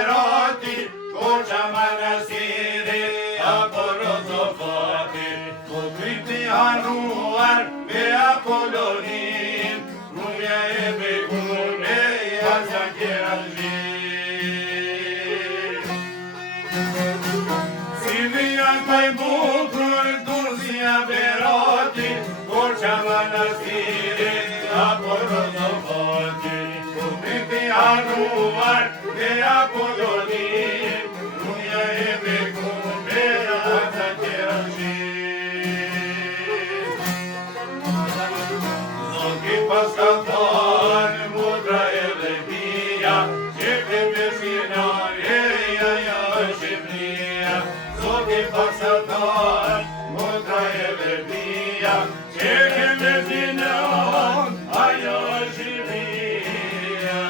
Berati, Koqa Manastiri, apo Rozofati, po kryti hanuar me Apollonin, Rumja e Begune, jashtë Kjeralzhin. Siliak më i bukur, Durësia Berati, Koqa Manastiri, apo Rozofati, po kryti hanuar me Apollonin, Rumja e Begune, jashtë Kjeralzhin. Zoki paskaton, mudra e Levia, Shqipë me shinarjeja Shqipnia. Zoki paskaton, mudra e Levia, Shqipë me shinarjeja Shqipnia.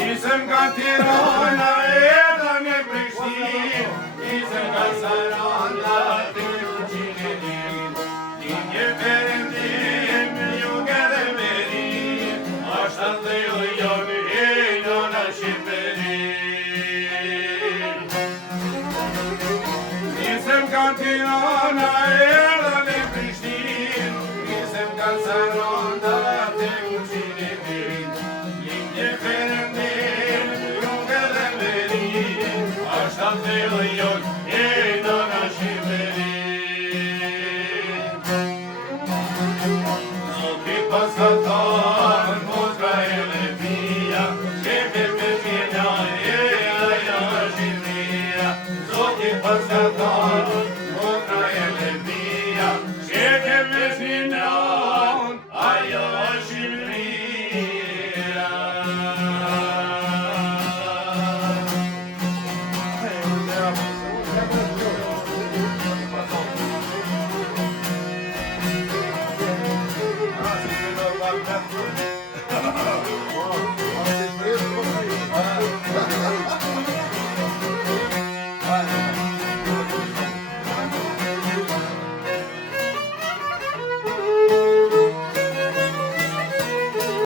Nisëm nga Tirana edhe në Prishtinë, nisëm nga Saranda të fuqinë e din. Linje Perëndim, Jugë dhe Veri, ashtë dhe ju janë e njëna Shqipërinë. Nisëm nga Tirana